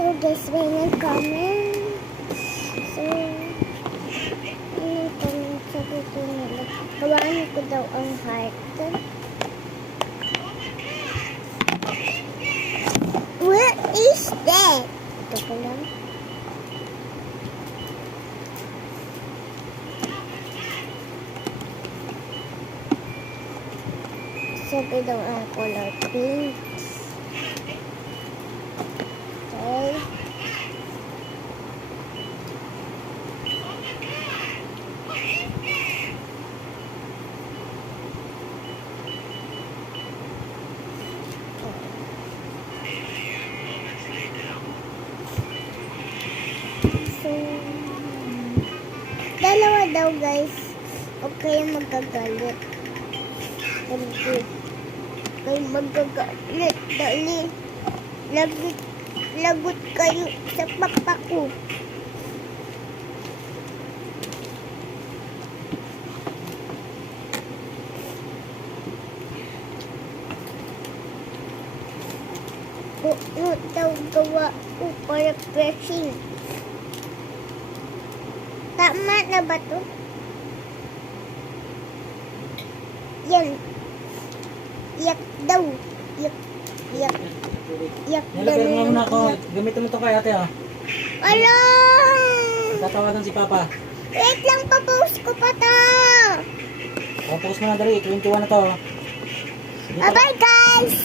So guys, may nag-comment. So, may nag-comment sa video nila. Gawaan ko daw ang heart. What is that? Ito ko lang. Sabi daw ang color pink. Okay. So, dalawa daw guys. Huwag kayong magagalit. Hindi. Kayo magagalit. Dali. Lagot kayo sa papa ko. Ano daw gawa ko para pressing? Tama na ba to? Yan. Yak daw. Yak. Yak daw. Nilagay mo muna ako. Gamitin mo ito kay ate, ha? Alam! Tatawagan si Papa. Wait lang, papost ko pa to. Tapos mo na dali. 21 na to. Bye-bye guys!